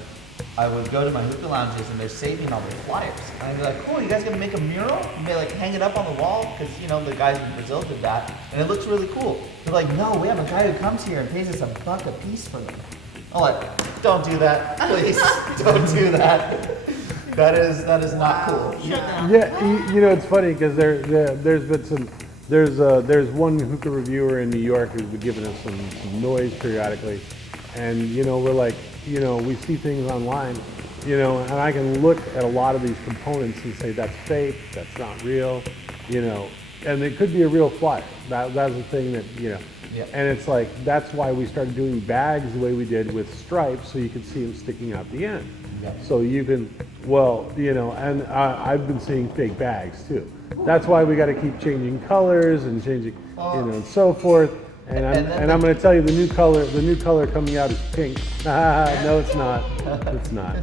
I would go to my hookah lounges and they're saving all their flyers. And I'd be like, cool, you guys gonna make a mural? You may hang it up on the wall? Because, the guys in Brazil did that. And it looks really cool. They're like, no, we have a guy who comes here and pays us $1 a piece for them. I'm like, don't do that, please. Don't do that. That is not cool. Yeah, it's funny because there's been some. There's one hookah reviewer in New York who's been giving us some noise periodically, and we're like, we see things online, and I can look at a lot of these components and say that's fake, that's not real, and it could be a real flyer. That's the thing that Yeah. And it's like that's why we started doing bags the way we did with stripes, so you could see them sticking out the end. Yeah. So you can, and I've been seeing fake bags too. That's why we got to keep changing colors and changing, and so forth. And I'm going to tell you the new color coming out is pink. No, it's not. It's not.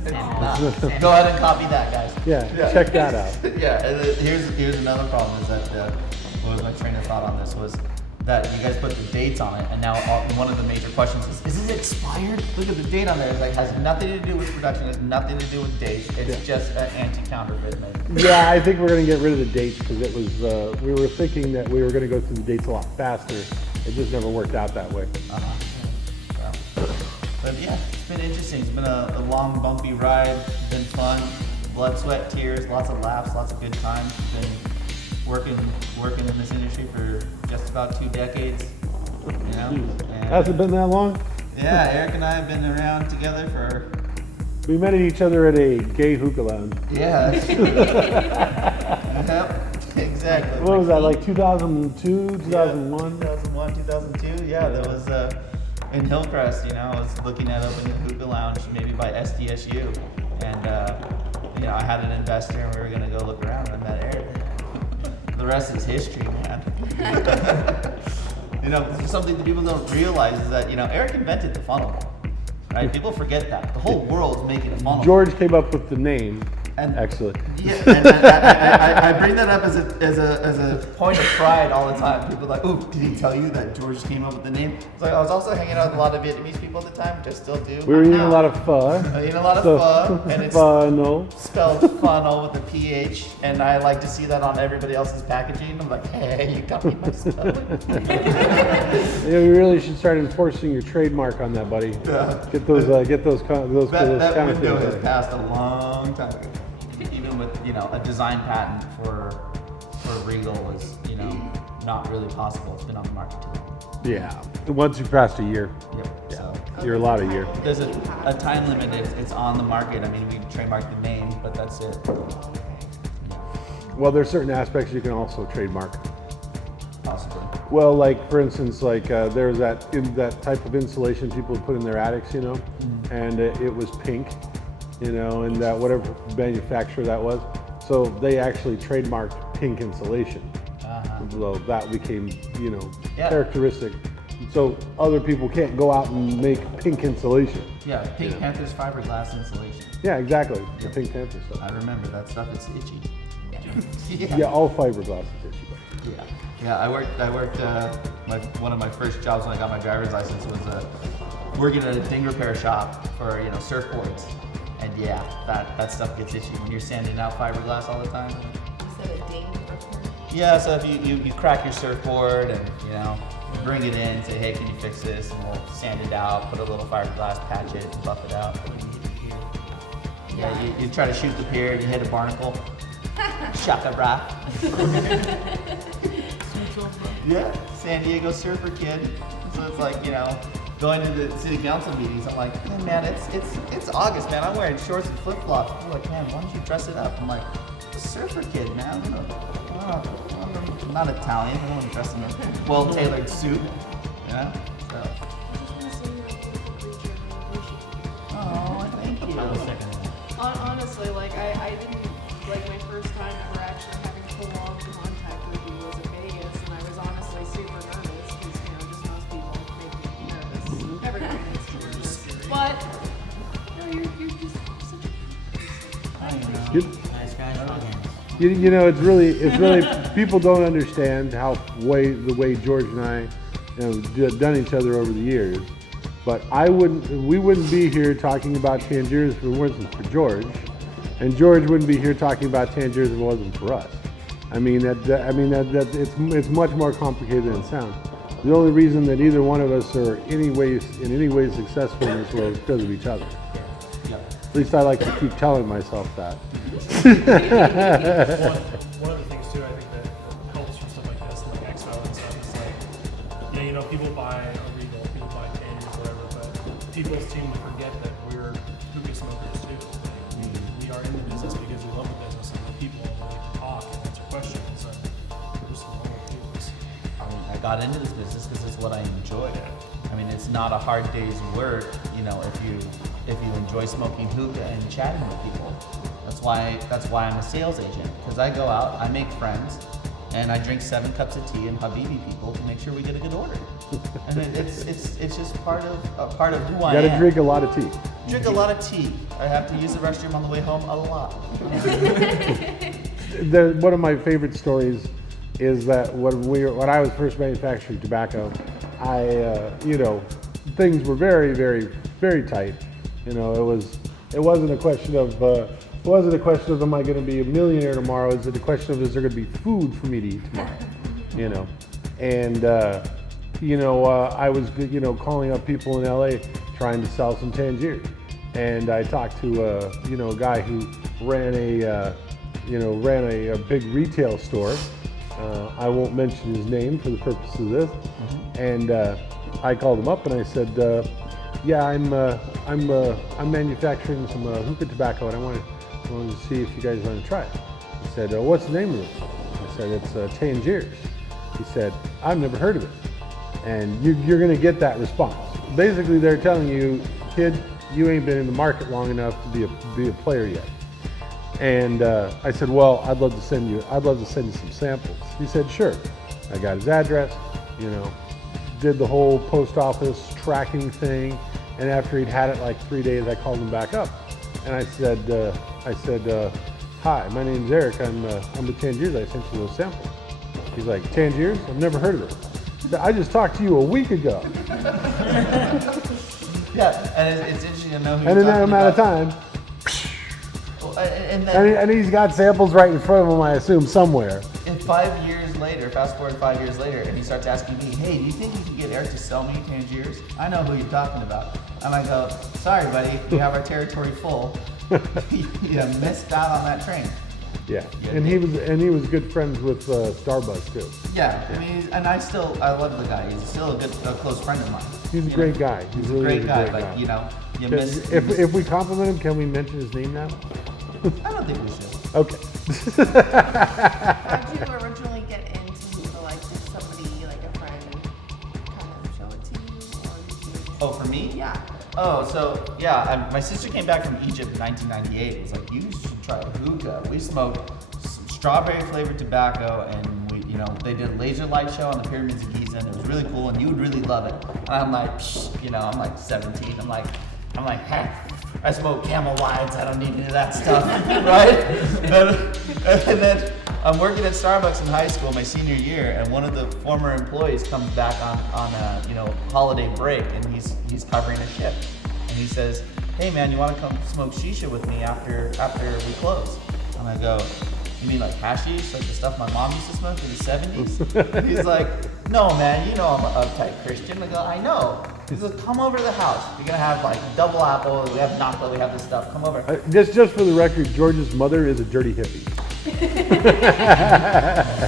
Go ahead and copy that, guys. Yeah, check that out. Yeah, and then here's another problem is that what was my train of thought on this was that you guys put the dates on it, and now one of the major questions is this expired? Look at the date on there. It's has nothing to do with production. Has nothing to do with dates. It's just an anti-counterfeit made. Yeah, I think we're going to get rid of the dates because it was. We were thinking that we were going to go through the dates a lot faster, It just never worked out that way. But yeah, it's been interesting. It's been a long, bumpy ride. Been fun. Blood, sweat, tears, lots of laughs, lots of good times. Been working in this industry for just about 2 decades. You know? And Has it been that long? yeah, Eric and I have been around together for. We met each other at a gay hookah lounge. Yeah. Yep, exactly. What was that, like 2002, 2001? 2001, 2002. Yeah, that was in Hillcrest. You know, I was looking at opening a hookah lounge, maybe by SDSU, and you know, I had an investor, and we were gonna go look around, and I met Eric. The rest is history, man. You know, something that people don't realize is that, you know, Eric invented the funnel, right? People forget that. The whole world's making a funnel. George came up with the name. And Excellent. Yeah, and I bring that up as a point of pride all the time. People are like, "Oh, did he tell you that George came up with the name?" So I was also hanging out with a lot of Vietnamese people at the time, which I still do. We were eating a lot of pho. Eating a lot of pho, and it's funnel. spelled funnel with a PH, and I like to see that on everybody else's packaging. I'm like, "Hey, you copied my spelling." Yeah, we really should start enforcing your trademark on that, buddy. Yeah. Get those That counterfeits window has out. passed a long time ago. Even with, you know, a design patent for Regal is, you know, not really possible. It's been on the market too long. Yeah. Once you passed a year, Yep. So you're allowed a year. there's a time limit. It's on the market. I mean, we trademark the name, but that's it. Well, there's certain aspects you can also trademark. Possibly. Well, like for instance, like there's that type of insulation people put in their attics, you know, and it was pink, you know, and whatever manufacturer that was. So they actually trademarked pink insulation. So that became, you know, Yeah. characteristic. So other people can't go out and make pink insulation. Yeah, Pink Panther's fiberglass insulation. Yeah, exactly. The Pink Panther I stuff. remember that stuff. It's itchy. Yeah, all fiberglass is itchy. Yeah, yeah. I worked. One of my first jobs when I got my driver's license was working at a ding repair shop for, you know, surfboards, and yeah, that stuff gets itchy when you're sanding out fiberglass all the time. You said a ding repair? Yeah, so if you crack your surfboard and, you know, bring it in, say, hey, can you fix this, and we'll sand it out, put a little fiberglass, patch it, buff it out. Yeah, you try to shoot the pier, you hit a barnacle. Shaka bra. Yeah, San Diego surfer kid. So it's like, you know, going to the city council meetings, I'm like, hey, man, it's August, man. I'm wearing shorts and flip flops. People are like, man, why don't you dress it up? I'm like, I'm a surfer kid, man. I'm not Italian. I don't want to dress in a well-tailored suit. Yeah. So. Oh, thank you. Honestly, like I didn't, like my first time ever actually having full-on contact with you was at Vegas, and I was honestly super nervous because, you know, just most people make me nervous. Everybody makes me nervous. But no, you're just such a Nice guy, strong hands. You know, it's really people don't understand the way George and I, you know, done each other over the years. But we wouldn't be here talking about Tangiers if it wasn't for George, and George wouldn't be here talking about Tangiers if it wasn't for us. I mean it's much more complicated than it sounds. The only reason that either one of us are in any way successful in this world is because of each other. At least I like to keep telling myself that. One of the things too, I think that helps for stuff like this, and like Exile and stuff, is like, yeah, you know, people buy a Regal, people buy Tangiers, whatever, but people seem to forget that we're hookah smokers too. We are in the business because we love the business and the people, and we can talk and answer questions, and we're just normal people. I got into this business because it's what I enjoy. I mean, it's not a hard day's work, you know, if you enjoy smoking hookah and chatting with people. That's why I'm a sales agent, because I go out, I make friends, and I drink 7 cups of tea and Habibi people to make sure we get a good order. And it's just part of who I am. You gotta drink a lot of tea. Drink a lot of tea. I have to use the restroom on the way home a lot. One of my favorite stories is that when I was first manufacturing tobacco, you know, things were very, very, very tight. You know, it wasn't a question of am I going to be a millionaire tomorrow? It's a question of is there going to be food for me to eat tomorrow? You know, and I was, calling up people in LA trying to sell some Tangiers. And I talked to, a guy who ran a big retail store. I won't mention his name for the purpose of this. And I called him up and I said, yeah, I'm manufacturing some hookah tobacco and I wanted to see if you guys want to try it. He said, what's the name of it? I said, it's Tangiers. He said, I've never heard of it. And you're going to get that response. Basically, they're telling you, kid, you ain't been in the market long enough to be a player yet. And I said, well, I'd love to send you some samples. He said, sure. I got his address, did the whole post office tracking thing. And after he'd had it like 3 days, I called him back up. And I said, hi, my name's Eric. I'm with Tangiers. I sent you those samples. He's like, Tangiers? I've never heard of it. I just talked to you a week ago. Yeah, and it's interesting to know who And you're in that talking amount of about. time, And and he's got samples right in front of him, I assume, somewhere. and 5 years later, fast forward 5 years later, and he starts asking me, hey, do you think you can get Eric to sell me Tangiers? I know who you're talking about. And I go, sorry, buddy, we have our territory full. You missed out on that train. Yeah, and he was good friends with Starbucks too. Yeah, I mean, I love the guy. He's still a close friend of mine. He's a great guy. He's really a great is guy, great but guy. you miss. If we compliment him, can we mention his name now? I don't think we should. Okay. How'd you originally get into hookah? Like, did somebody, like a friend, kind of show it to you, or did you? Oh, for me? Yeah. Oh, so yeah, my sister came back from Egypt in 1998. It was like, you should try hookah. We smoked strawberry flavored tobacco, and they did a laser light show on the pyramids of Giza, and it was really cool, and you would really love it. And I'm like, I'm like 17. I'm like, hey, I smoke Camel Whites. I don't need any of that stuff, right? And then I'm working at Starbucks in high school, my senior year, and one of the former employees comes back on a holiday break, and he's covering a shift, and he says, hey man, you want to come smoke shisha with me after we close? And I go, you mean like hashish, like the stuff my mom used to smoke in the 70s? And he's like, no man, I'm an uptight Christian. I go, I know. He says, come over to the house. You're gonna have like double apple, we have napa, we have this stuff, come over. Just for the record, George's mother is a dirty hippie.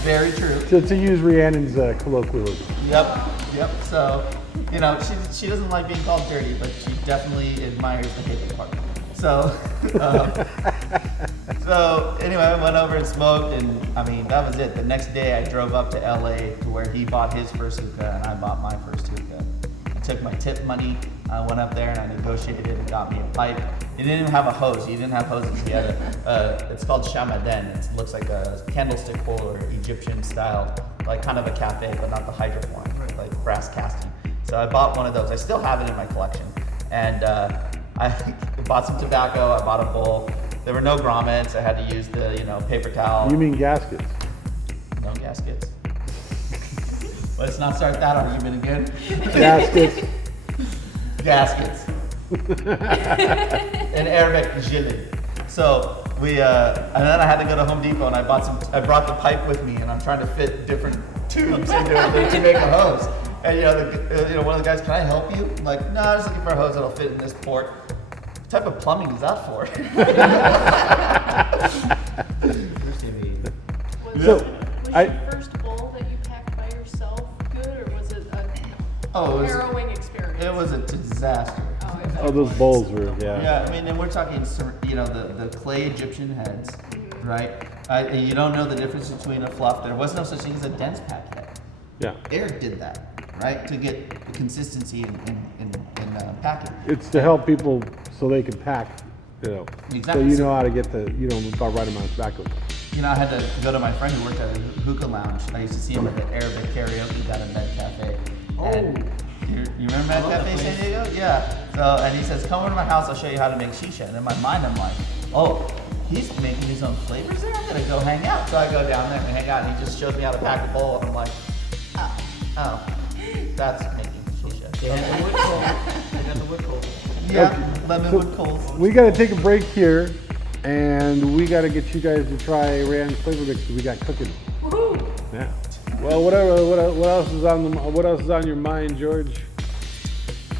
Very true. To use Rhiannon's colloquialism. Yep. So, she doesn't like being called dirty, but she definitely admires the hippie part. So, so anyway, I went over and smoked, and I mean, that was it. The next day I drove up to LA to where he bought his first hookah and I bought my first hookah. I took my tip money, I went up there and I negotiated and got me a pipe. He didn't even have a hose. He didn't have hoses. He had it's called shamaden. It looks like a candlestick bowl or Egyptian style, like kind of a cafe, but not the hydroform, like brass casting. So I bought one of those. I still have it in my collection. And I bought some tobacco, I bought a bowl. There were no grommets. I had to use the, paper towel. You mean gaskets? No gaskets. Let's not start that argument again. Gaskets. Gaskets. In Arabic, jilid. So we, and then I had to go to Home Depot and I brought the pipe with me, and I'm trying to fit different tubes into it to make a hose. And one of the guys, can I help you? I'm like, no, I'm just looking for a hose that'll fit in this port. What type of plumbing is that for? Was So, your first bowl that you packed by yourself good, or was it a harrowing experience? It was a disaster. Oh, those bowls were, yeah. Yeah, I mean, and we're talking, the clay Egyptian heads, right? You don't know the difference between a fluff. There was no such thing as a dense pack head. Yeah. Eric did that, right? To get the consistency in packing. It's to help people so they can pack, so Exactly. you know how to get the, about right amount of tobacco. I had to go to my friend who worked at a hookah lounge. I used to see him at the Arabic karaoke down in Med Cafe. And you remember Med Cafe in San Diego? Yeah. So, and he says, come over to my house, I'll show you how to make shisha. And in my mind, I'm like, oh, he's making his own flavors there? I'm gonna go hang out. So I go down there and hang out, and he just shows me how to pack a bowl. And I'm like, oh, that's making shisha. They got the wood coal. Yeah, lemon So, wood coals. We got to take a break here, and we got to get you guys to try Rhiannon's flavor mix that we got cooking. Woohoo! Yeah. Well, what else is on your mind, George?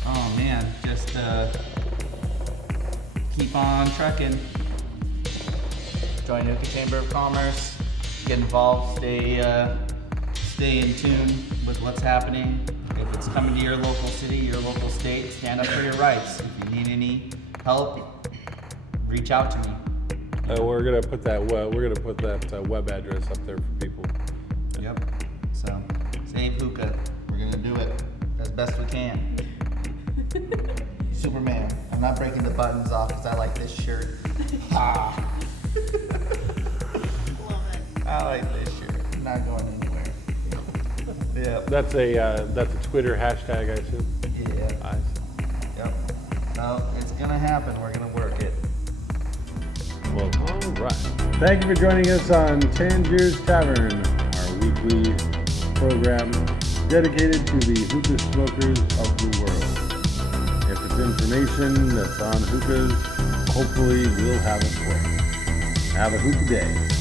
Oh man, just keep on trucking. Join Hookah Chamber of Commerce. Get involved. Stay in tune with what's happening. If it's coming to your local city, your local state, stand up for your rights. If you need any help, reach out to me. We're gonna put that web address up there for people. Yep. So, save hookah. We're gonna do it as best we can. Superman. I'm not breaking the buttons off because I like this shirt. Ha! Love it. I like this shirt. I'm not going anywhere. Yep. That's a Twitter hashtag, I assume. Yeah. Yep. No, it's gonna happen. We're gonna work it. Well, all right. Thank you for joining us on Tangiers Tavern, our weekly program dedicated to the hookah smokers of the world. If it's information that's on hookahs, hopefully we'll have it for you. Have a hookah day.